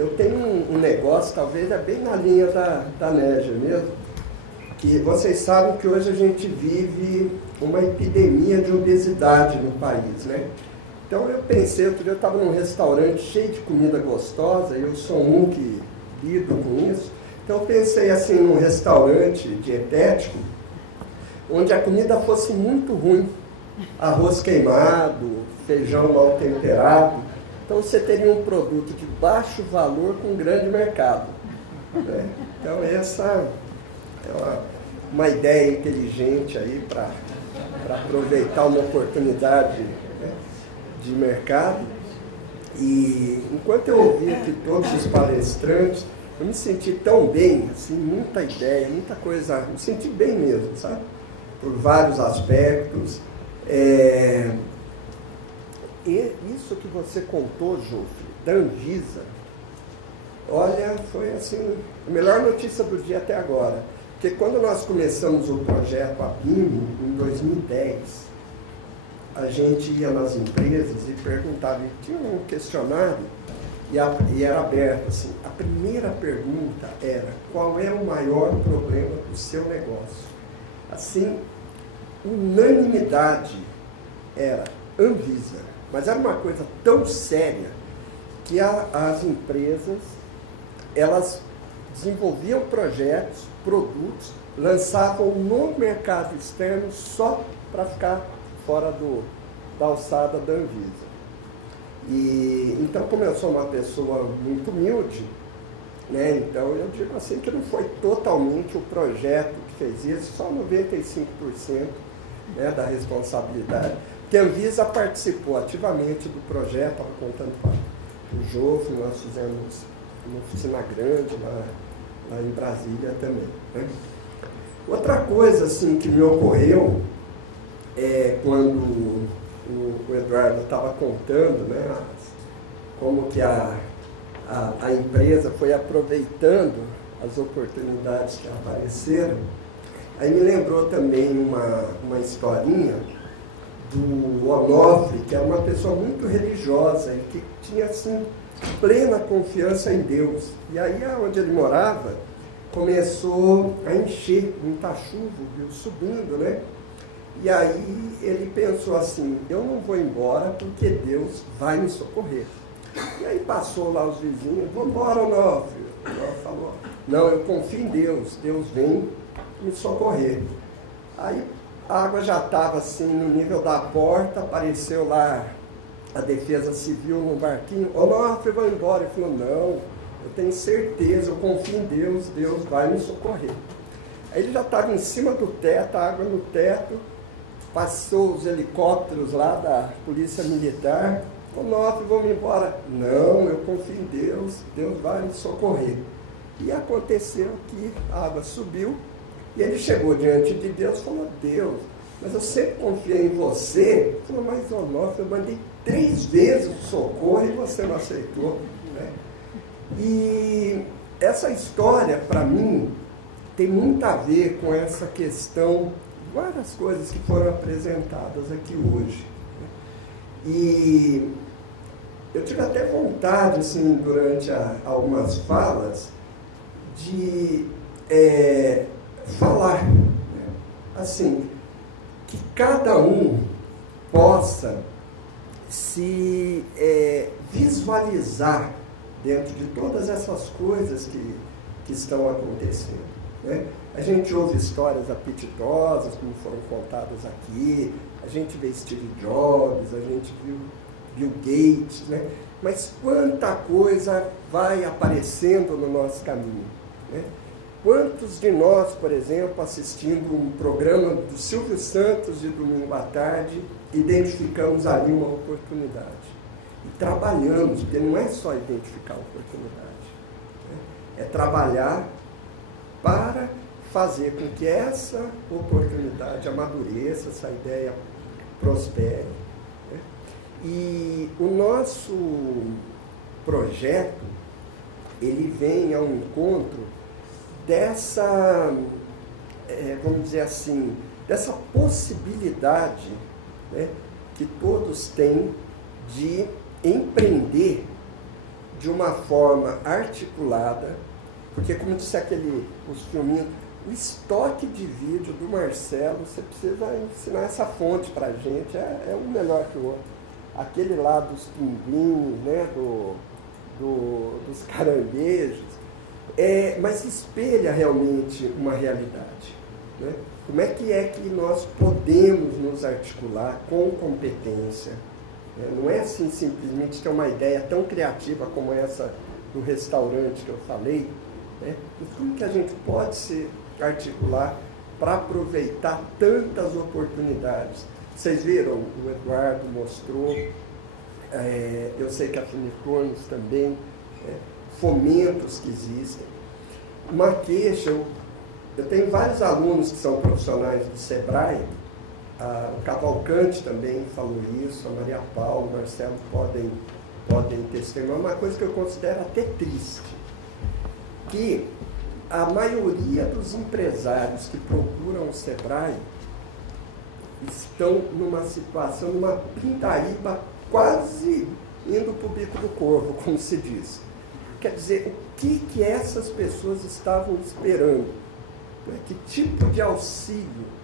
eu tenho um negócio, talvez é bem na linha da Négia mesmo, que vocês sabem que hoje a gente vive uma epidemia de obesidade no país, né? Então eu pensei, outro dia eu estava num restaurante cheio de comida gostosa, e eu sou um que lido com isso, então eu pensei assim, num restaurante dietético, onde a comida fosse muito ruim, arroz queimado, feijão mal temperado, então você teria um produto de baixo valor com grande mercado, né? Então essa é uma ideia inteligente aí para aproveitar uma oportunidade, né, de mercado. E enquanto eu ouvi aqui todos os palestrantes, eu me senti tão bem, assim, muita ideia, muita coisa, me senti bem mesmo, sabe? Por vários aspectos. E isso que você contou, Jofre, da Anvisa, olha, foi assim, a melhor notícia do dia até agora. Porque quando nós começamos o projeto ABIME, em 2010, a gente ia nas empresas e perguntava, e tinha um questionário, e era aberto assim. A primeira pergunta era, qual é o maior problema do seu negócio? Assim, unanimidade era Anvisa. Mas era uma coisa tão séria que as empresas, elas desenvolviam projetos, produtos, lançavam no mercado externo só para ficar fora da alçada da Anvisa. E então, como eu sou uma pessoa muito humilde, né, então eu digo assim que não foi totalmente o projeto que fez isso, só 95%, né, da responsabilidade. Porque a Anvisa participou ativamente do projeto, estava contando para o Jofre, nós fizemos uma oficina grande lá em Brasília também, né? Outra coisa assim, que me ocorreu quando o Eduardo estava contando, né, como que a empresa foi aproveitando as oportunidades que apareceram, aí me lembrou também uma historinha do Onofre, que era uma pessoa muito religiosa e que tinha assim plena confiança em Deus. E aí, onde ele morava, começou a encher, muita chuva, o rio subindo, né? E aí ele pensou assim, eu não vou embora porque Deus vai me socorrer. E aí passou lá os vizinhos, vamos embora, Onofre. O Onofre falou, não, eu confio em Deus, Deus vem me socorrer. Aí a água já estava assim no nível da porta, apareceu lá a Defesa Civil no barquinho, Onofre, vai embora. Ele falou, não, eu tenho certeza, eu confio em Deus, Deus vai me socorrer. Aí ele já estava em cima do teto, a água no teto, passou os helicópteros lá da Polícia Militar, Onofre, vamos embora. Não, eu confio em Deus, Deus vai me socorrer. E aconteceu que a água subiu, e ele chegou diante de Deus e falou, Deus, mas eu sempre confiei em você. Ele falou, mas Onofre, eu mandei 3 vezes o socorro e você não aceitou, né? E essa história, para mim, tem muito a ver com essa questão, várias coisas que foram apresentadas aqui hoje, né? E eu tive até vontade, assim, durante algumas falas, de falar, né, assim, que cada um possa se visualizar dentro de todas essas coisas que estão acontecendo, né? A gente ouve histórias apetitosas, como foram contadas aqui, a gente vê Steve Jobs, a gente viu Bill Gates, né? Mas quanta coisa vai aparecendo no nosso caminho, né? Quantos de nós, por exemplo, assistindo um programa do Silvio Santos de domingo à tarde, identificamos ali uma oportunidade e trabalhamos, porque não é só identificar a oportunidade, né? É trabalhar para fazer com que essa oportunidade amadureça, essa ideia prospere, né? E o nosso projeto, ele vem ao encontro dessa, vamos dizer assim, dessa possibilidade, né, que todos têm de empreender de uma forma articulada, porque como disse os filminhos, o estoque de vídeo do Marcelo, você precisa ensinar essa fonte para a gente, é um melhor que o outro. Aquele lá dos pinguins, né, dos caranguejos, mas espelha realmente uma realidade. Né? Como é que nós podemos nos articular com competência? Não é assim simplesmente ter uma ideia tão criativa como essa do restaurante que eu falei, né? Mas como que a gente pode se articular para aproveitar tantas oportunidades? Vocês viram, o Eduardo mostrou, eu sei que a Funiturnos também, fomentos que existem. Uma queixa, eu tenho vários alunos que são profissionais do Sebrae, o Cavalcante também falou isso, a Maria Paula, o Marcelo podem testemunhar, uma coisa que eu considero até triste, que a maioria dos empresários que procuram o Sebrae estão numa situação, numa pindaíba quase indo para o bico do corvo, como se diz. Quer dizer, o que essas pessoas estavam esperando? Que tipo de auxílio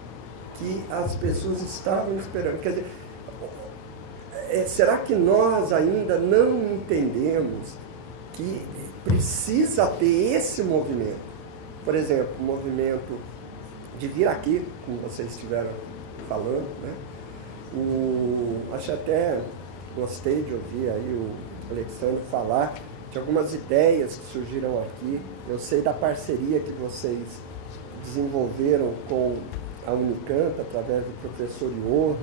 que as pessoas estavam esperando? Quer dizer, será que nós ainda não entendemos que precisa ter esse movimento? Por exemplo, o movimento de vir aqui, como vocês estiveram falando, né? Acho até gostei de ouvir aí o Alexandre falar de algumas ideias que surgiram aqui. Eu sei da parceria que vocês desenvolveram com a Unicamp, através do professor Johan,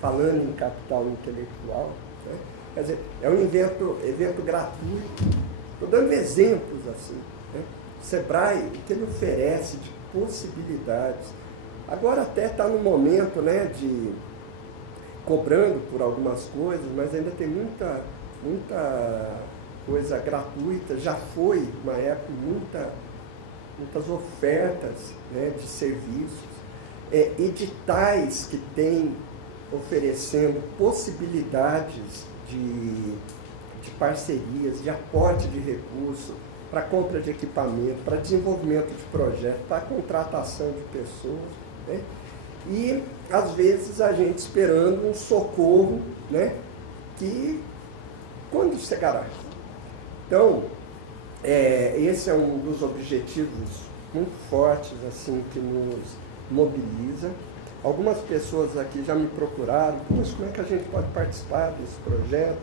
falando em capital intelectual. Né? Quer dizer, é um evento gratuito. Estou dando exemplos assim. Né? O Sebrae, o que ele oferece de possibilidades. Agora até está no momento, né, de cobrando por algumas coisas, mas ainda tem muita coisa gratuita. Já foi, uma época, muitas ofertas, né, de serviços, editais que têm oferecendo possibilidades de parcerias, de aporte de recursos para compra de equipamento, para desenvolvimento de projetos, para contratação de pessoas, né? E às vezes a gente esperando um socorro, né, que quando chegará? Então, esse é um dos objetivos muito fortes assim, que nos mobiliza. Algumas pessoas aqui já me procuraram, poxa, como é que a gente pode participar desse projeto?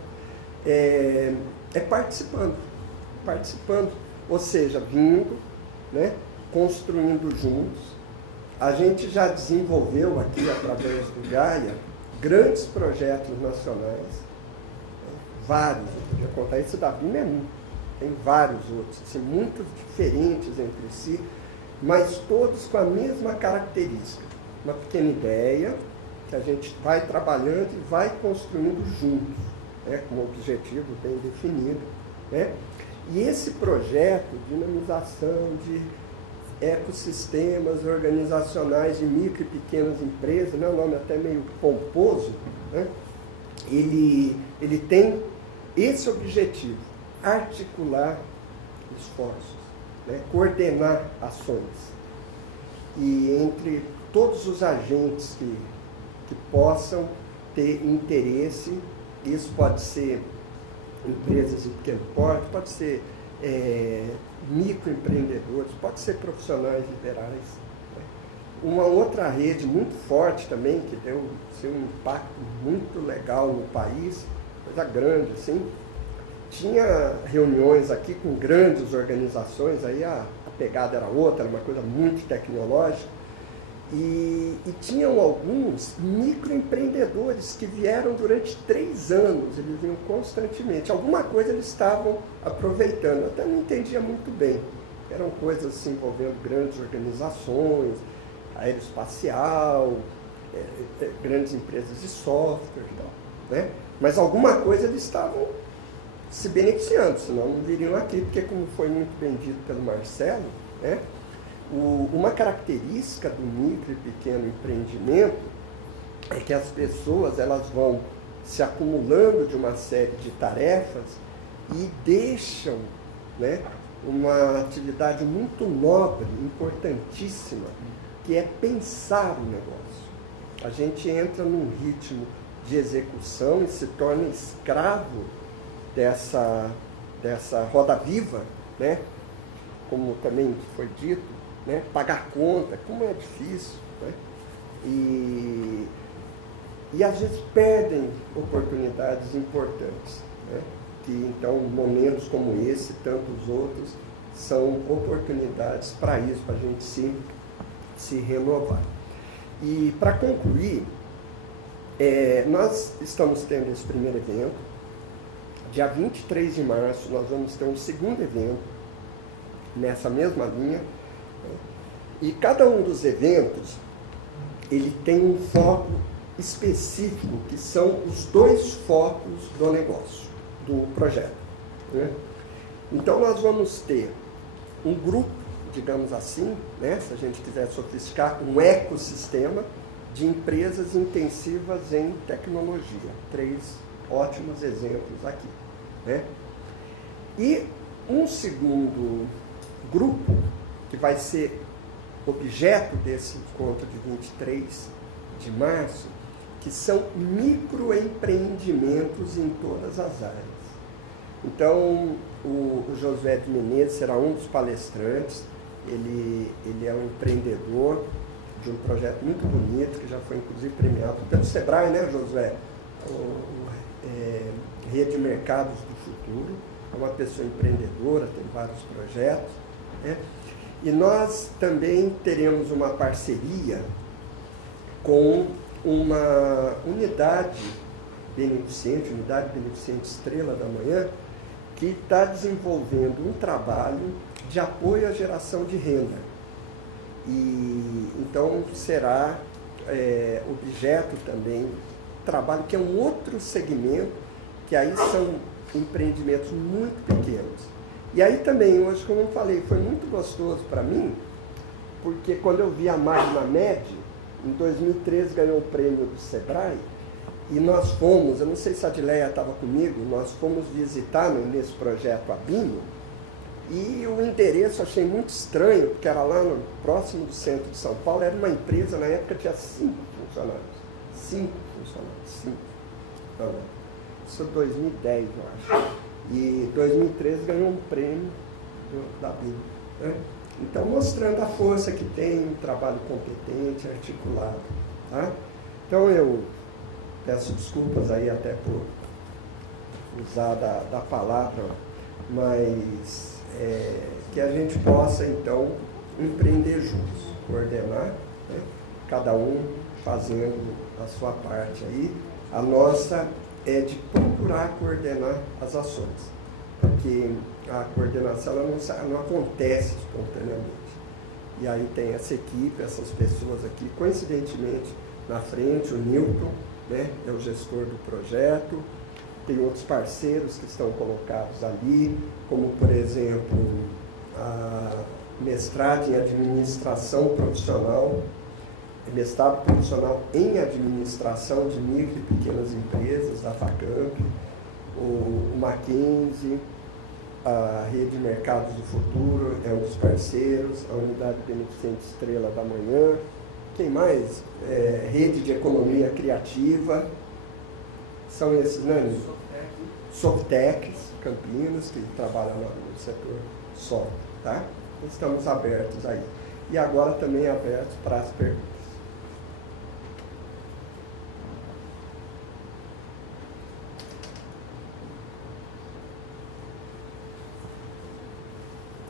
Participando, ou seja, vindo, né, construindo juntos. A gente já desenvolveu aqui, através do Gaia, grandes projetos nacionais, né, vários, eu podia contar, esse da BIM é um, tem vários outros, assim, muito diferentes entre si, mas todos com a mesma característica, uma pequena ideia que a gente vai trabalhando e vai construindo juntos, né, com um objetivo bem definido, né? E esse projeto de dinamização de ecossistemas organizacionais de micro e pequenas empresas, né, um nome até meio pomposo, né? Ele tem esse objetivo, articular esforços, né, coordenar ações. E entre todos os agentes que possam ter interesse, isso pode ser empresas de pequeno porte, pode ser microempreendedores, pode ser profissionais liberais. Né? Uma outra rede muito forte também, que deu assim, um impacto muito legal no país, coisa grande assim, tinha reuniões aqui com grandes organizações, aí a pegada era outra, era uma coisa muito tecnológica, e tinham alguns microempreendedores que vieram durante 3 anos, eles vinham constantemente. Alguma coisa eles estavam aproveitando, eu até não entendia muito bem. Eram coisas assim, envolvendo grandes organizações, aeroespacial, grandes empresas de software e tal, né? Mas alguma coisa eles estavam se beneficiando, senão não viriam aqui, porque como foi muito bem dito pelo Marcelo, né? Uma característica do micro e pequeno empreendimento é que as pessoas elas vão se acumulando de uma série de tarefas e deixam, né, uma atividade muito nobre, importantíssima, que é pensar o negócio. A gente entra num ritmo de execução e se torna escravo dessa roda viva, né? Como também foi dito, né? Pagar conta, como é difícil, né? E às vezes perdem oportunidades importantes, né? Que então momentos como esse, tantos outros, são oportunidades para isso, para a gente se renovar. E para concluir, nós estamos tendo esse primeiro evento. Dia 23 de março nós vamos ter um segundo evento nessa mesma linha, né? E cada um dos eventos ele tem um foco específico, que são os 2 focos do negócio, do projeto, né? Então nós vamos ter um grupo, digamos assim, né, se a gente quiser sofisticar, um ecossistema de empresas intensivas em tecnologia. 3 ótimos exemplos aqui, né? E um segundo grupo, que vai ser objeto desse encontro de 23 de março, que são microempreendimentos em todas as áreas. Então, o Josué de Menezes será um dos palestrantes. Ele é um empreendedor de um projeto muito bonito, que já foi inclusive premiado pelo Sebrae, né, Josué? Rede Mercados do Futuro. É uma pessoa empreendedora, tem vários projetos, né? E nós também teremos uma parceria com uma unidade beneficente Estrela da Manhã, que está desenvolvendo um trabalho de apoio à geração de renda. E então será objeto também trabalho que é um outro segmento, que aí são empreendimentos muito pequenos. E aí também, hoje, como eu falei, foi muito gostoso para mim, porque quando eu vi a Magna Med, em 2013 ganhou o prêmio do Sebrae, e nós fomos, eu não sei se a Adileia estava comigo, nós fomos visitar nesse projeto a Binho, e o endereço achei muito estranho, porque era lá próximo do centro de São Paulo, era uma empresa, na época tinha 5 funcionários. 5 funcionários, 5. Isso é 2010, eu acho. E 2013 ganhou um prêmio da Binho, né? Então, mostrando a força que tem, um trabalho competente, articulado, tá? Então, eu peço desculpas aí até por usar da palavra, mas que a gente possa, então, empreender juntos, coordenar, né? Cada um fazendo a sua parte aí. A nossa é de procurar coordenar as ações, porque a coordenação ela não acontece espontaneamente. E aí tem essa equipe, essas pessoas aqui, coincidentemente, na frente, o Newton, né, é o gestor do projeto, tem outros parceiros que estão colocados ali, como, por exemplo, a mestrado em administração profissional, mestrado profissional em administração de micro e pequenas empresas, da Facamp, o Mackenzie, a Rede Mercados do Futuro é um dos parceiros, a Unidade Beneficente Estrela da Manhã, quem mais? Rede de Economia Criativa, são esses, né? Softex, Campinas, que trabalha no setor software, tá? Estamos abertos aí. E agora também abertos para as perguntas.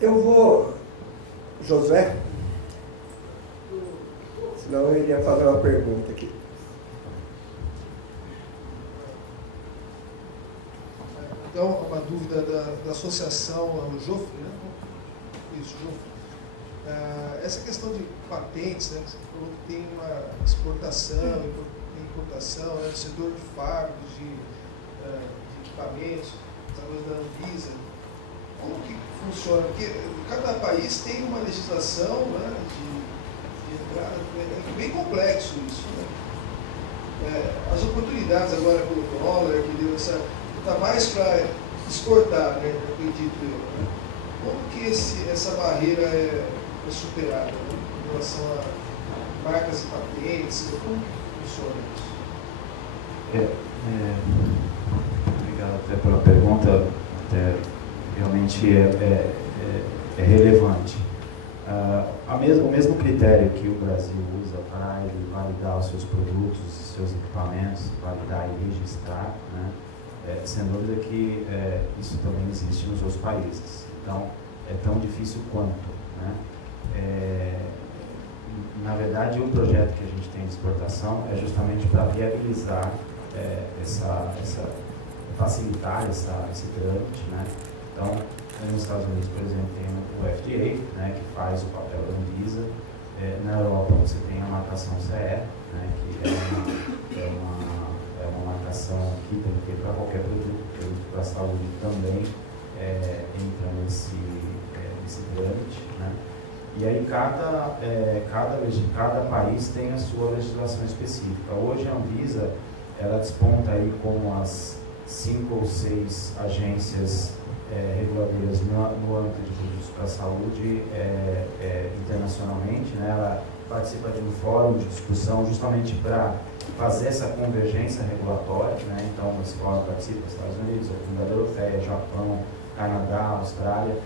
Eu vou, Josué, senão eu iria fazer uma pergunta aqui. Então, uma dúvida da associação ao Jofre, né? Isso, Jofre. Essa questão de patentes, né? Você falou que tem uma exportação, importação, né? No setor de fábricas, de equipamentos, através da Anvisa. Como que funciona? Porque cada país tem uma legislação, né, de entrada, é bem complexo isso, né? As oportunidades agora pelo dólar, que deu essa, está mais para exportar, né, acredito eu, né? Como que essa barreira é superada, né, em relação a marcas e patentes? Como funciona isso? Obrigado até pela pergunta, até realmente é relevante. O mesmo critério que o Brasil usa para ele validar os seus produtos, os seus equipamentos, validar e registrar, né? Sem dúvida que isso também existe nos outros países. Então, é tão difícil quanto, né? Na verdade, o projeto que a gente tem de exportação é justamente para viabilizar, facilitar esse trâmite, né? Então, nos Estados Unidos, por exemplo, tem o FDA, né, que faz o papel da Anvisa. Na Europa, você tem a marcação CE, né, que é uma marcação que tem que ter para qualquer produto para a saúde também entra nesse trâmite, né? E aí cada país tem a sua legislação específica. Hoje a Anvisa ela desponta aí como as 5 ou 6 agências reguladoras no âmbito de produtos para a saúde internacionalmente, né? Ela participa de um fórum de discussão justamente para fazer essa convergência regulatória, né? Então, esse fórum participa dos Estados Unidos, a Comunidade Europeia, Japão, Canadá, Austrália,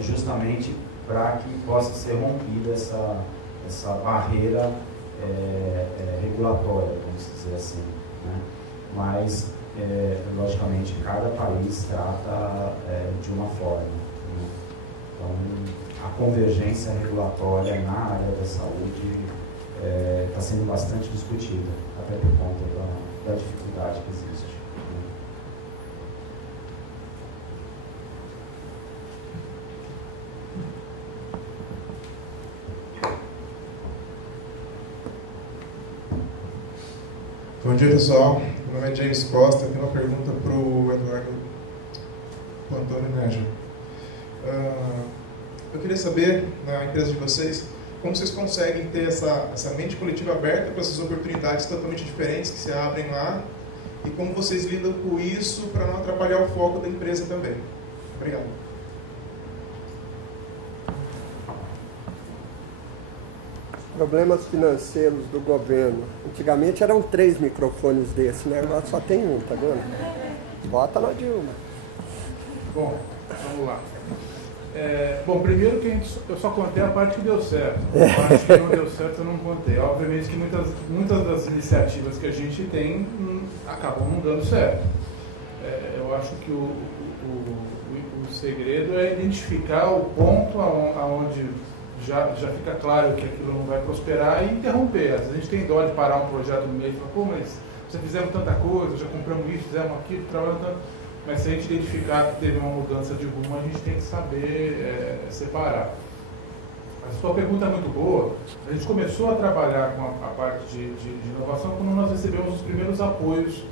justamente para que possa ser rompida essa barreira regulatória, vamos dizer assim, né? Mas, logicamente, cada país trata de uma forma, né? Então, a convergência regulatória na área da saúde está sendo bastante discutida, até por conta da dificuldade que existe. Bom dia, pessoal. Meu nome é James Costa. Eu tenho uma pergunta para o Eduardo Antônio Neja. Eu queria saber, na empresa de vocês, como vocês conseguem ter essa mente coletiva aberta para essas oportunidades totalmente diferentes que se abrem lá e como vocês lidam com isso para não atrapalhar o foco da empresa também. Obrigado. Problemas financeiros do governo. Antigamente eram 3 microfones desses, né? Agora só tem um, tá vendo? Bota na Dilma. Bom, vamos lá. Bom, primeiro que eu só contei a parte que deu certo. A parte que não deu certo eu não contei. Obviamente que muitas das iniciativas que a gente tem acabam não dando certo. Eu acho que o segredo é identificar o ponto aonde já fica claro que aquilo não vai prosperar e interromper. Às vezes a gente tem dó de parar um projeto no meio e falar, pô, mas já fizemos tanta coisa, já compramos isso, fizemos aquilo, trabalhamos tanto. Mas se a gente identificar que teve uma mudança de rumo, a gente tem que saber separar. A sua pergunta é muito boa. A gente começou a trabalhar com a parte de inovação quando nós recebemos os primeiros apoios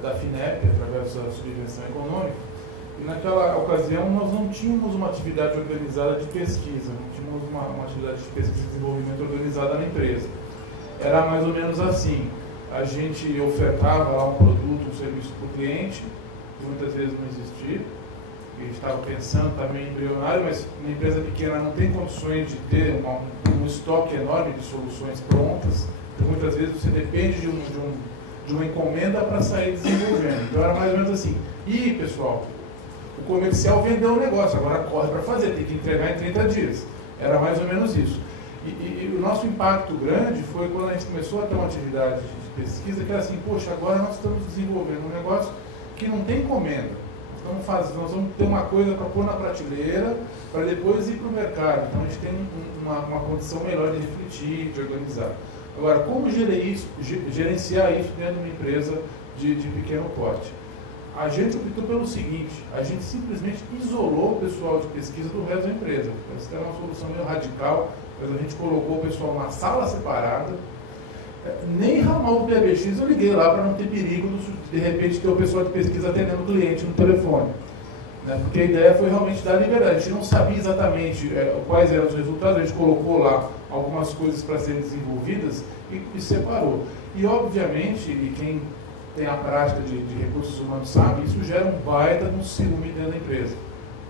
da FINEP, através da subvenção econômica. E naquela ocasião nós não tínhamos uma atividade organizada de pesquisa, não tínhamos uma atividade de pesquisa e desenvolvimento organizada na empresa. Era mais ou menos assim, a gente ofertava lá um produto, um serviço para o cliente, que muitas vezes não existia, a gente estava pensando também embrionário, mas uma empresa pequena não tem condições de ter um estoque enorme de soluções prontas, então muitas vezes você depende de uma encomenda para sair desenvolvendo. Então era mais ou menos assim, e pessoal, o comercial vendeu o negócio, agora corre para fazer, tem que entregar em 30 dias. Era mais ou menos isso. E o nosso impacto grande foi quando a gente começou a ter uma atividade de pesquisa que era assim, poxa, agora nós estamos desenvolvendo um negócio que não tem encomenda. Nós vamos ter uma coisa para pôr na prateleira para depois ir para o mercado. Então a gente tem uma condição melhor de refletir, de organizar. Agora, como gerenciar isso dentro de uma empresa de pequeno porte? A gente optou pelo seguinte, a gente simplesmente isolou o pessoal de pesquisa do resto da empresa. Essa era uma solução meio radical, mas a gente colocou o pessoal numa sala separada. Nem ramal do PBX eu liguei lá para não ter perigo de repente ter o pessoal de pesquisa atendendo o cliente no telefone. Né? Porque a ideia foi realmente dar liberdade. A gente não sabia exatamente quais eram os resultados, a gente colocou lá algumas coisas para serem desenvolvidas e separou. E obviamente, quem tem a prática de recursos humanos sabe, isso gera um baita no ciúme dentro da empresa.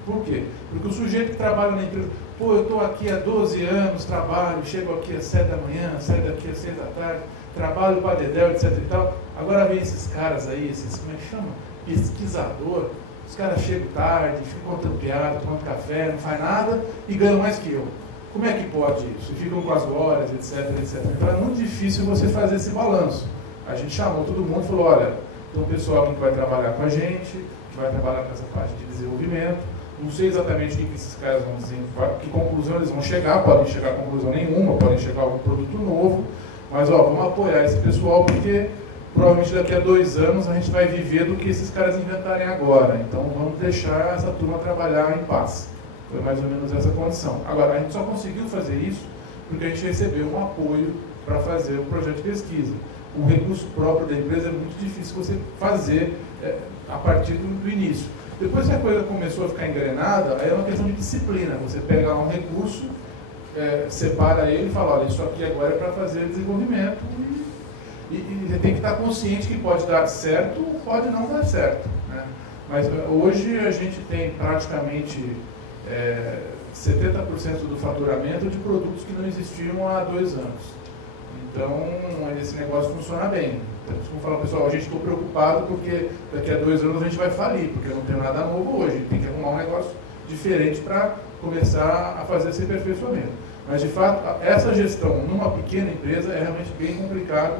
Por quê? Porque o sujeito que trabalha na empresa, pô, eu estou aqui há 12 anos, trabalho, chego aqui às 7 da manhã, saio daqui às 6 da tarde, trabalho para Dedéu, etc e tal. Agora vem esses caras aí, esses, como é que chama? Pesquisador. Os caras chegam tarde, ficam contando piada, tomando café, não faz nada e ganham mais que eu. Como é que pode isso? E ficam com as glórias, etc, etc. Então é muito difícil você fazer esse balanço. A gente chamou todo mundo e falou, olha, tem um pessoal que vai trabalhar com a gente, que vai trabalhar com essa parte de desenvolvimento. Não sei exatamente o que esses caras vão dizer, que conclusão eles vão chegar, podem chegar a conclusão nenhuma, podem chegar a algum produto novo, mas ó, vamos apoiar esse pessoal porque provavelmente daqui a 2 anos a gente vai viver do que esses caras inventarem agora. Então vamos deixar essa turma trabalhar em paz. Foi mais ou menos essa condição. Agora, a gente só conseguiu fazer isso porque a gente recebeu um apoio para fazer o projeto de pesquisa. O recurso próprio da empresa é muito difícil você fazer a partir do início. Depois que a coisa começou a ficar engrenada, aí é uma questão de disciplina. Você pega lá um recurso, separa ele e fala, olha, isso aqui agora é para fazer desenvolvimento e você tem que estar consciente que pode dar certo ou pode não dar certo, né? Mas hoje a gente tem praticamente 70% do faturamento de produtos que não existiam há 2 anos. Então, esse negócio funciona bem. Então, como falar, pessoal, a gente está preocupado porque daqui a 2 anos a gente vai falir, porque não tem nada novo hoje. Tem que arrumar um negócio diferente para começar a fazer esse aperfeiçoamento. Mas, de fato, essa gestão numa pequena empresa é realmente bem complicado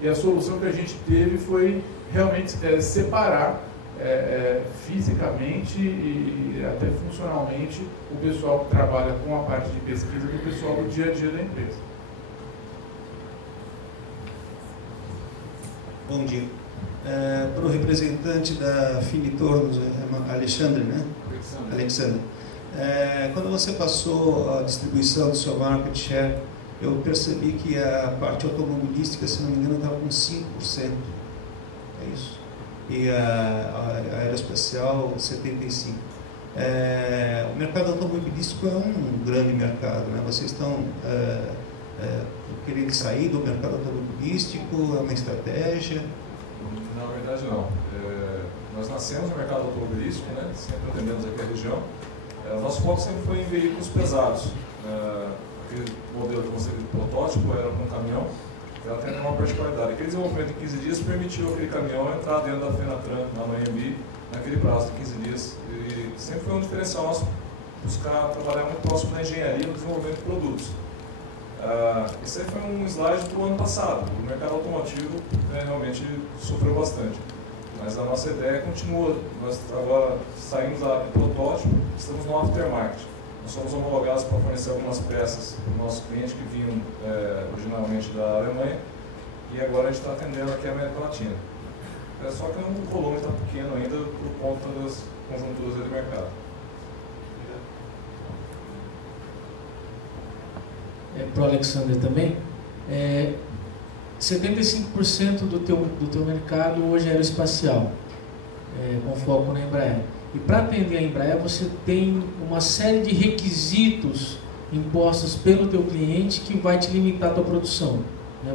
e a solução que a gente teve foi realmente separar fisicamente e até funcionalmente o pessoal que trabalha com a parte de pesquisa do pessoal do dia a dia da empresa. Bom dia. Para o representante da Finitornos, Alexandre, né? Alexandre. Quando você passou a distribuição do seu market share, eu percebi que a parte automobilística, se não me engano, estava com 5%. É isso? E a aeroespacial, 75%. O mercado automobilístico é um grande mercado, né? Vocês estão querendo sair do mercado automobilístico? É uma estratégia? Na verdade, não. Nós nascemos no mercado automobilístico, né? Sempre atendemos aqui a região. Nosso foco sempre foi em veículos pesados. Aquele modelo que você viu, protótipo, era com um caminhão. Ela tem uma particularidade. Aquele desenvolvimento em 15 dias permitiu aquele caminhão entrar dentro da Fenatran, na Anhembi, naquele prazo de 15 dias. E sempre foi um diferencial nosso buscar trabalhar muito próximo da engenharia no desenvolvimento de produtos. Esse aí foi um slide do ano passado. O mercado automotivo realmente sofreu bastante. Mas a nossa ideia continua. Nós agora saímos do protótipo, estamos no aftermarket. Nós somos homologados para fornecer algumas peças para o nosso cliente que vinham originalmente da Alemanha e agora a gente está atendendo aqui a América Latina. Só que o volume está pequeno ainda por conta das conjunturas do mercado. Para o Alexander também, 75% do teu mercado hoje é aeroespacial, com foco na Embraer. E para atender a Embraer, você tem uma série de requisitos impostos pelo teu cliente que vai te limitar a tua produção.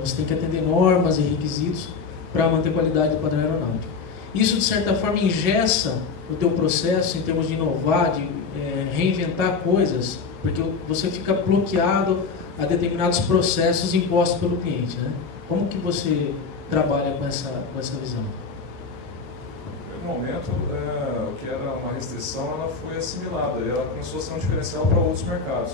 Você tem que atender normas e requisitos para manter qualidade do padrão aeronáutico. Isso, de certa forma, engessa o teu processo em termos de inovar, de reinventar coisas, porque você fica bloqueado a determinados processos impostos pelo cliente, né? Como que você trabalha com essa visão? No momento, o que era uma restrição, ela foi assimilada e ela começou a ser um diferencial para outros mercados.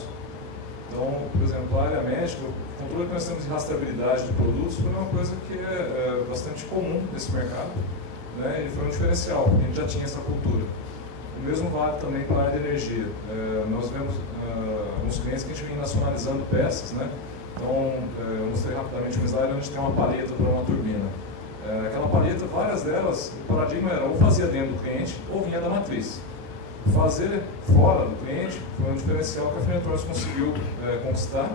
Então, por exemplo, a área médica, o controle que nós temos de rastreabilidade de produtos foi uma coisa que é bastante comum nesse mercado, né? E foi um diferencial, a gente já tinha essa cultura. O mesmo vale também para a área de energia. Nós vemos alguns clientes que a gente vem nacionalizando peças, né? Então, eu mostrei rapidamente um slide onde tem uma paleta para uma turbina. Aquela paleta, várias delas, o paradigma era ou fazia dentro do cliente ou vinha da matriz. Fazer fora do cliente foi um diferencial que a Fenatran conseguiu conquistar.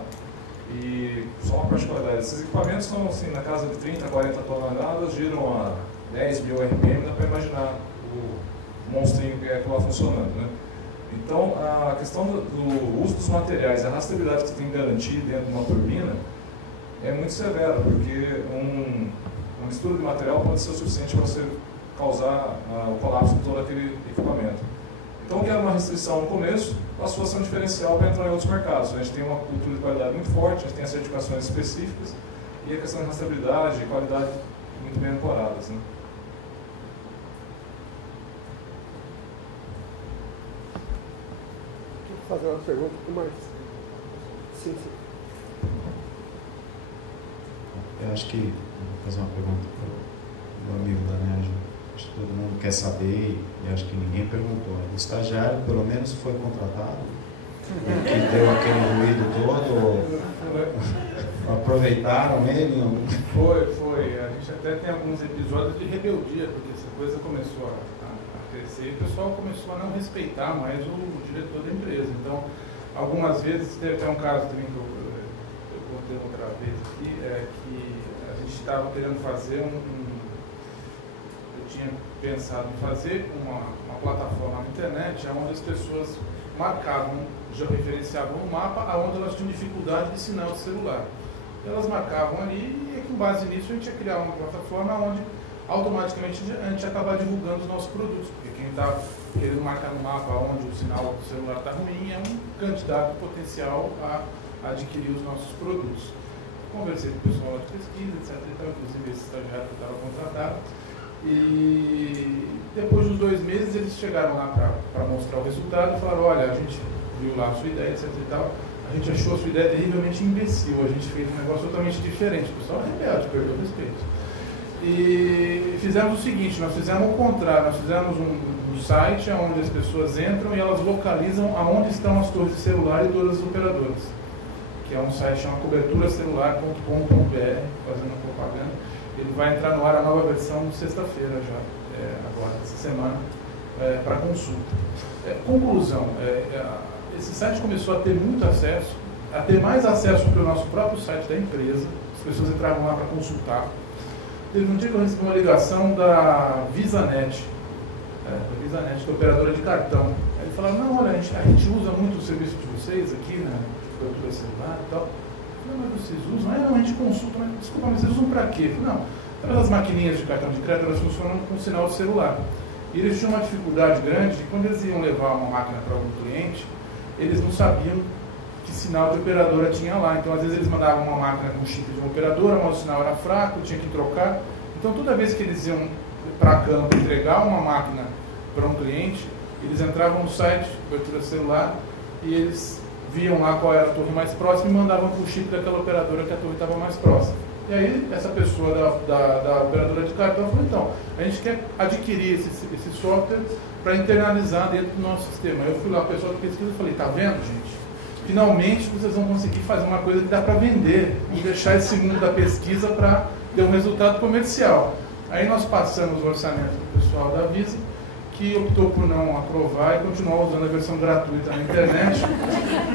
E só uma particularidade, esses equipamentos são assim, na casa de 30 a 40 toneladas, giram a 10 mil RPM, dá para imaginar o monstrinho que é aquilo lá funcionando, né? Então, a questão do uso dos materiais, a rastreabilidade que você tem que garantir dentro de uma turbina é muito severa, porque uma mistura de material pode ser o suficiente para você causar o colapso de todo aquele equipamento. Então, que era uma restrição no começo, passou a ser um diferencial para entrar em outros mercados. A gente tem uma cultura de qualidade muito forte, a gente tem as certificações específicas e a questão de rastreabilidade e qualidade muito bem ancoradas, né? Fazer uma pergunta para o Marcos. Sim. Eu acho que vou fazer uma pergunta para o amigo da NERJ. Acho que todo mundo quer saber e acho que ninguém perguntou. O estagiário, pelo menos, foi contratado? Que deu aquele ruído todo? Aproveitaram ele? Foi. A gente até tem alguns episódios de rebeldia, porque essa coisa começou a crescer e o pessoal começou a não respeitar mais o diretor da empresa. Então, algumas vezes, teve até um caso também que eu contei outra vez aqui, que a gente estava querendo fazer eu tinha pensado em fazer uma plataforma na internet onde as pessoas marcavam, já referenciavam um mapa onde elas tinham dificuldade de sinal de celular. Elas marcavam ali e com base nisso a gente ia criar uma plataforma onde automaticamente a gente acaba divulgando os nossos produtos, porque quem está querendo marcar no mapa onde o sinal do celular está ruim é um candidato potencial a adquirir os nossos produtos. Conversei com o pessoal de pesquisa, etc. Então, inclusive esse estagiário que estava contratado. E depois dos 2 meses eles chegaram lá para mostrar o resultado e falaram: olha, a gente viu lá a sua ideia, etc. E tal, a gente achou a sua ideia terrivelmente imbecil, a gente fez um negócio totalmente diferente. O pessoal rebelde, perdeu o respeito. E fizemos o seguinte, nós fizemos o contrário, nós fizemos um site onde as pessoas entram e elas localizam aonde estão as torres de celular e todas as operadoras, que é um site chamado coberturacelular.com.br, fazendo propaganda. Ele vai entrar no ar a nova versão sexta-feira já, agora, essa semana, para consulta. Conclusão, esse site começou a ter muito acesso, a ter mais acesso que o nosso próprio site da empresa, as pessoas entravam lá para consultar. Teve um dia que eu recebi uma ligação da VisaNet, que é a operadora de cartão. Aí eles falaram: não, olha, a gente usa muito o serviço de vocês aqui, né, de cobertura celular e tal. Não, mas vocês usam? Não, a gente consulta, mas desculpa, mas vocês usam para quê? Não, todas as maquininhas de cartão de crédito, elas funcionam com sinal de celular. E eles tinham uma dificuldade grande de quando eles iam levar uma máquina para algum cliente, eles não sabiam que sinal de operadora tinha lá. Então, às vezes, eles mandavam uma máquina com chip de uma operadora, mas o sinal era fraco, tinha que trocar. Então, toda vez que eles iam para campo entregar uma máquina para um cliente, eles entravam no site de cobertura celular e eles viam lá qual era a torre mais próxima e mandavam para o chip daquela operadora que a torre estava mais próxima. E aí, essa pessoa da operadora de cartão falou: então, a gente quer adquirir esse software para internalizar dentro do nosso sistema. Eu fui lá, o pessoal da pesquisa, e falei: tá vendo, gente? Finalmente vocês vão conseguir fazer uma coisa que dá para vender e deixar esse mundo da pesquisa para ter um resultado comercial. Aí nós passamos o orçamento do pessoal da Visa, que optou por não aprovar e continuar usando a versão gratuita na internet.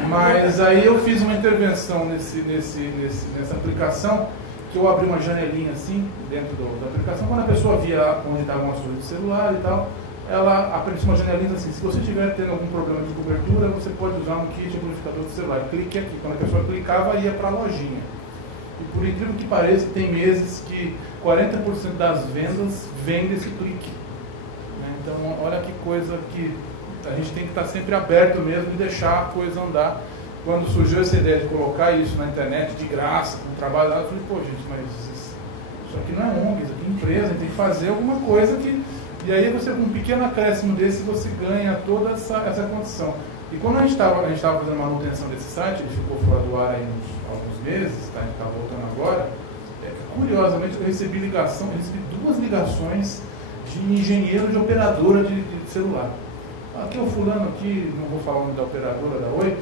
Mas aí eu fiz uma intervenção nessa aplicação, que eu abri uma janelinha assim, dentro da aplicação. Quando a pessoa via onde estavam as torres de celular e tal, ela aparecia uma janelinha assim: se você estiver tendo algum problema de cobertura, você pode usar um kit amplificador de celular. Clique aqui. Quando a pessoa clicava, ia para a lojinha. E por incrível que pareça, tem meses que 40% das vendas vem desse clique. Então, olha que coisa que a gente tem que estar sempre aberto mesmo e deixar a coisa andar. Quando surgiu essa ideia de colocar isso na internet de graça, com trabalho, eu falei: pô, gente, mas isso aqui não é ONG, isso aqui é empresa, a gente tem que fazer alguma coisa que... E aí você, com um pequeno acréscimo desse, você ganha toda essa condição. E quando a gente estava fazendo a manutenção desse site, ele ficou fora do ar aí alguns meses, tá? A gente está voltando agora, curiosamente eu recebi 2 ligações de engenheiro de operadora de celular. Aqui é o fulano aqui, não vou falar o nome da operadora da Oi,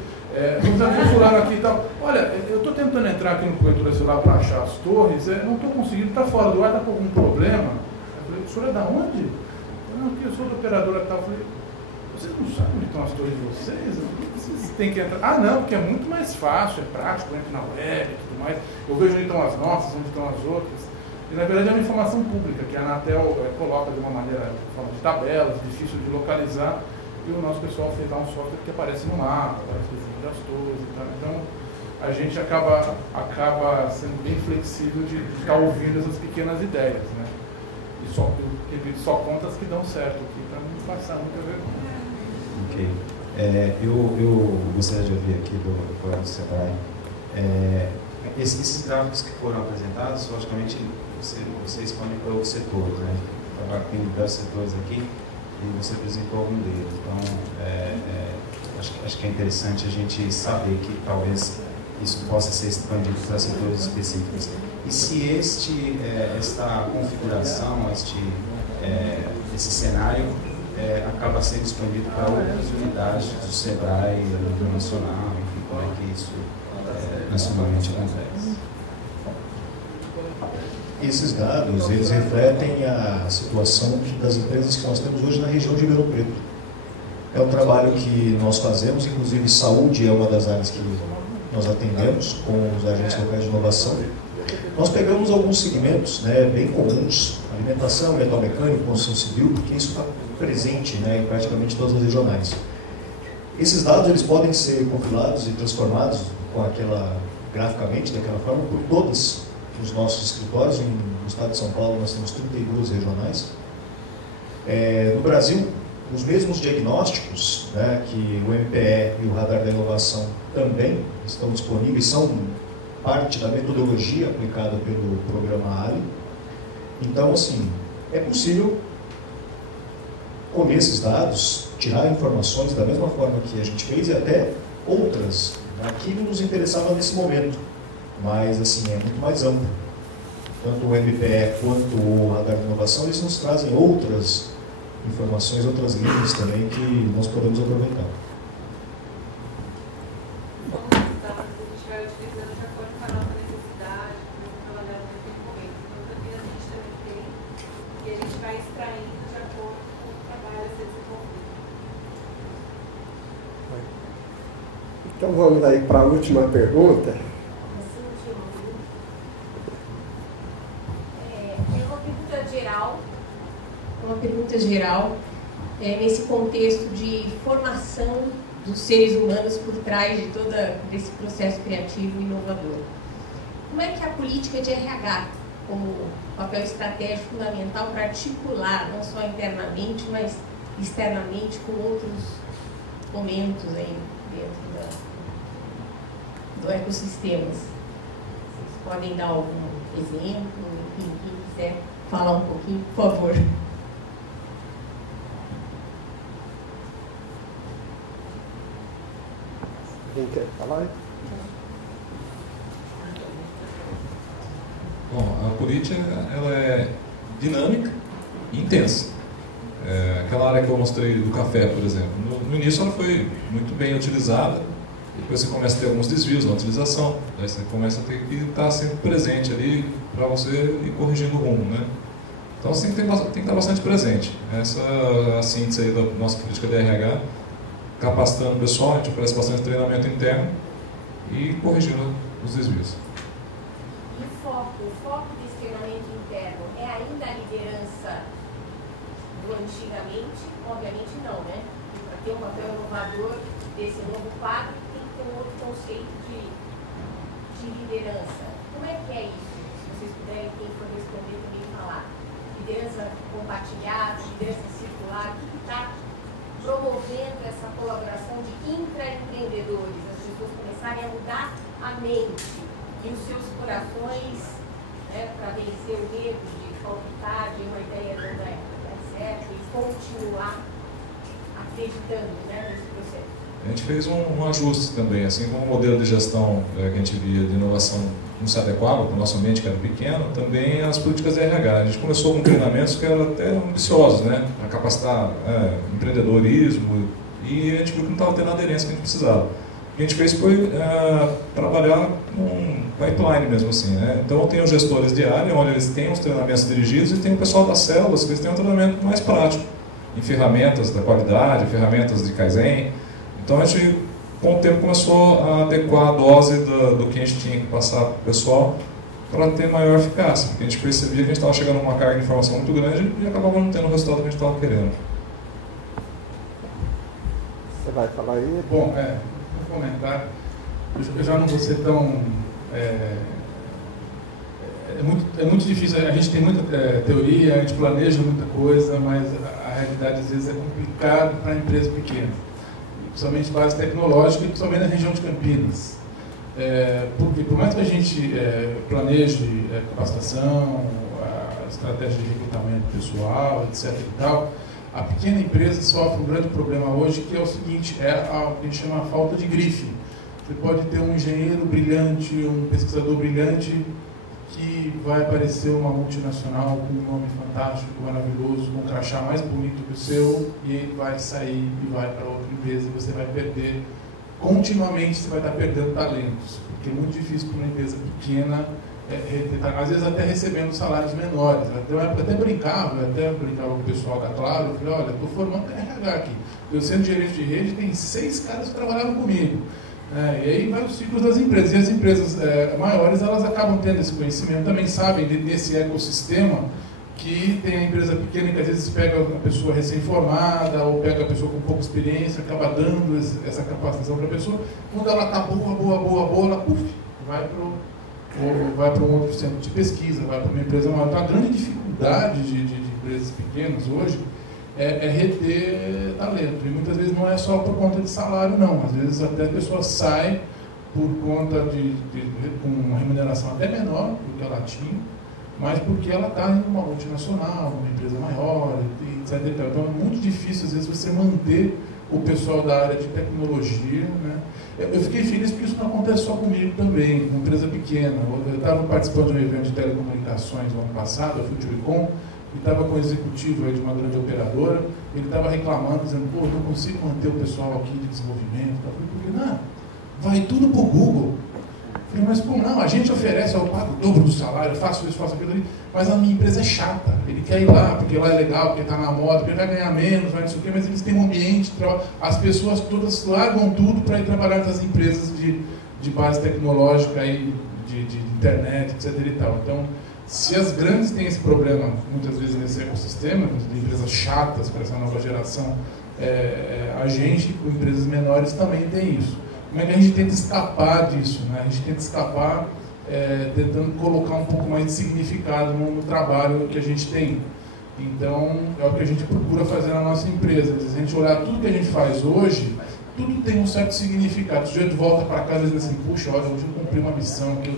o fulano aqui e tal. Olha, eu estou tentando entrar aqui no cobertura celular para achar as torres, não estou conseguindo, está fora do ar, está com algum problema. Eu falei: o senhor é da onde? Não, aqui eu sou da operadora tal. Eu falei: vocês não sabem onde estão as torres de vocês? Por que vocês têm que entrar? Ah, não, porque é muito mais fácil, é prático, entra na web e tudo mais. Eu vejo onde estão as nossas, onde estão as outras. E na verdade é uma informação pública que a Anatel coloca de uma maneira, de forma de tabelas, difícil de localizar. E o nosso pessoal fez lá um software que aparece no mapa, aparece o desenho das torres e tal. Então, a gente acaba sendo bem flexível de ficar ouvindo essas pequenas ideias, né? E só contas que dão certo aqui, para não passar muita vergonha. Ok. Eu gostaria de ouvir aqui do colega do Sebrae. Esses gráficos que foram apresentados, logicamente, você expõe para outros setores, né? Trabalho com diversos setores aqui e você apresentou algum deles. Então, acho que é interessante a gente saber que talvez isso possa ser expandido para setores específicos. E se esta configuração, esse cenário acaba sendo expandido para outras unidades do Sebrae, a nível nacional, enfim, como é que isso nacionalmente acontece? Esses dados, eles refletem a situação das empresas que nós temos hoje na região de Ribeirão Preto. É um trabalho que nós fazemos, inclusive saúde é uma das áreas que nós atendemos com os agentes locais de inovação. Nós pegamos alguns segmentos, né, bem comuns, alimentação, metalmecânico, construção civil, porque isso está presente, né, em praticamente todas as regionais. Esses dados eles podem ser compilados e transformados graficamente daquela forma por todos os nossos escritórios. No estado de São Paulo nós temos 32 regionais. No Brasil, os mesmos diagnósticos, né, que o MPE e o Radar da Inovação também estão disponíveis, são parte da metodologia aplicada pelo programa ALI. Então, assim, é possível, com esses dados, tirar informações da mesma forma que a gente fez e até outras. Aqui não nos interessava nesse momento, mas, assim, é muito mais amplo. Tanto o MPE quanto o Radar de Inovação, eles nos trazem outras informações, outras linhas também que nós podemos aproveitar. Então vamos aí para a última pergunta. Uma pergunta geral, nesse contexto de formação dos seres humanos por trás de todo esse processo criativo e inovador. Como é que a política de RH, como papel estratégico fundamental para articular, não só internamente, mas externamente, com outros momentos aí dentro do ecossistema? Vocês podem dar algum exemplo? Enfim, quem quiser falar um pouquinho, por favor. Quem quer falar? Bom, a política ela é dinâmica e intensa. Aquela área que eu mostrei do café, por exemplo, no início ela foi muito bem utilizada, depois você começa a ter alguns desvios na utilização, aí você começa a ter que estar sempre presente ali para você ir corrigindo o rumo, né? Então você tem que estar bastante presente. Essa é a síntese aí da nossa política de RH, capacitando o pessoal, a gente oferece bastante treinamento interno e corrigindo os desvios. E o foco desse treinamento interno é ainda a liderança do antigamente? Obviamente não, né? Para ter um papel inovador desse novo quadro, tem que ter um outro conceito de liderança. Como é que é isso? Se vocês puderem, quem for responder também falar. Liderança compartilhada, liderança circular, o que está promovendo essa colaboração de intraempreendedores, as pessoas começarem a mudar a mente e os seus corações, né, para vencer o medo de palpitar de uma ideia não dar certo e continuar acreditando, né, nesse processo. A gente fez um ajuste também, assim como o modelo de gestão que a gente via de inovação não se adequava para o nosso ambiente, que era pequeno, também as políticas de RH. A gente começou com treinamentos que eram até ambiciosos, né, para capacitar empreendedorismo, e a gente viu que não estava tendo a aderência que a gente precisava. O que a gente fez foi trabalhar com pipeline mesmo assim, né? Então tem os gestores de área, onde eles têm os treinamentos dirigidos, e tem o pessoal das células, que eles têm um treinamento mais prático, em ferramentas da qualidade, ferramentas de Kaizen. Então a gente, com o tempo, começou a adequar a dose do que a gente tinha que passar para o pessoal para ter maior eficácia, porque a gente percebia que a gente estava chegando a uma carga de informação muito grande e acabava não tendo o resultado que a gente estava querendo. Você vai falar aí? Bom, vou comentar. eu já não vou ser tão... É muito difícil, a gente tem muita teoria, a gente planeja muita coisa, mas a realidade às vezes é complicado para a empresa pequena, principalmente base tecnológica e principalmente na região de Campinas. Porque por mais que a gente planeje capacitação, a estratégia de recrutamento pessoal, etc. e tal, a pequena empresa sofre um grande problema hoje, que é o seguinte, a gente chama a falta de grife. Você pode ter um engenheiro brilhante, um pesquisador brilhante, que vai aparecer uma multinacional com um nome fantástico, maravilhoso, com um crachá mais bonito que o seu, e ele vai sair e vai para outra empresa, e você vai perder, continuamente você vai estar perdendo talentos, porque é muito difícil para uma empresa pequena, às vezes até recebendo salários menores. Eu até brincava com o pessoal da Claro, eu falei, olha, estou formando RH aqui, eu sendo gerente de rede, tem 6 caras que trabalharam comigo. E aí vai os ciclos das empresas, e as empresas maiores, elas acabam tendo esse conhecimento, também sabem desse ecossistema, que tem a empresa pequena que às vezes pega a pessoa recém-formada, ou pega a pessoa com pouca experiência, acaba dando essa capacitação para a pessoa, quando ela está boa, ela vai para um outro centro de pesquisa, vai para uma empresa maior. Então a grande dificuldade de empresas pequenas hoje é reter talento, e muitas vezes não é só por conta de salário, não. Às vezes até a pessoa sai por conta com uma remuneração até menor do que ela tinha, mas porque ela está em uma multinacional, uma empresa maior, etc. Então é muito difícil às vezes você manter o pessoal da área de tecnologia, né? Eu fiquei feliz porque isso não acontece só comigo também, uma empresa pequena. Eu estava participando de um evento de telecomunicações no ano passado, a Futuricom, e estava com o executivo aí de uma grande operadora, ele estava reclamando, dizendo, pô, eu não consigo manter o pessoal aqui de desenvolvimento. Eu falei, por que não? Vai tudo para o Google. Eu falei, mas como não? A gente oferece, eu pago o dobro do salário, eu faço isso, faço aquilo ali, mas a minha empresa é chata. Ele quer ir lá, porque lá é legal, porque está na moda, porque ele vai ganhar menos, vai não sei o quê, mas eles têm um ambiente, as pessoas todas largam tudo para ir trabalhar nessas empresas de base tecnológica, aí, de internet, etc. e tal. Então, se as grandes têm esse problema, muitas vezes nesse ecossistema, de empresas chatas para essa nova geração, a gente, com empresas menores, também tem isso. Como é que a gente tenta escapar disso, né? A gente tenta escapar tentando colocar um pouco mais de significado no trabalho que a gente tem. Então, é o que a gente procura fazer na nossa empresa. Se a gente olhar tudo que a gente faz hoje, tudo tem um certo significado. Se a gente volta para casa e diz assim, puxa, olha, hoje eu cumpri uma missão, que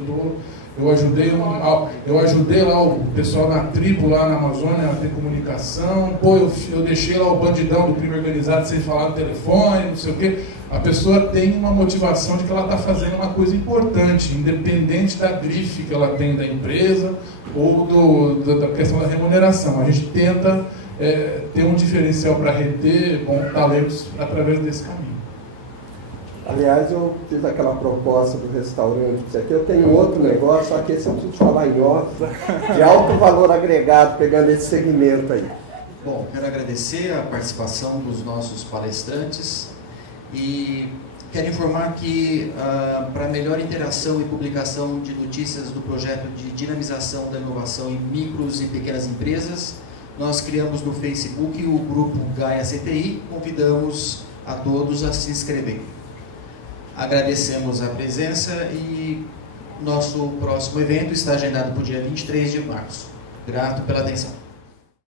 eu ajudei lá o pessoal na tribo, lá na Amazônia, a ter comunicação, pô, eu deixei lá o bandidão do crime organizado sem falar no telefone, não sei o quê. A pessoa tem uma motivação de que ela está fazendo uma coisa importante, independente da grife que ela tem da empresa ou da questão da remuneração. A gente tenta ter um diferencial para reter talentos através desse caminho. Aliás, eu fiz aquela proposta do restaurante, eu tenho outro negócio, só que esse eu preciso falar em off, de alto valor agregado, pegando esse segmento aí. Bom, quero agradecer a participação dos nossos palestrantes e quero informar que para melhor interação e publicação de notícias do projeto de dinamização da inovação em micros e pequenas empresas, nós criamos no Facebook o grupo Gaia CTI, convidamos a todos a se inscreverem. Agradecemos a presença e nosso próximo evento está agendado para o dia 23 de março. Grato pela atenção.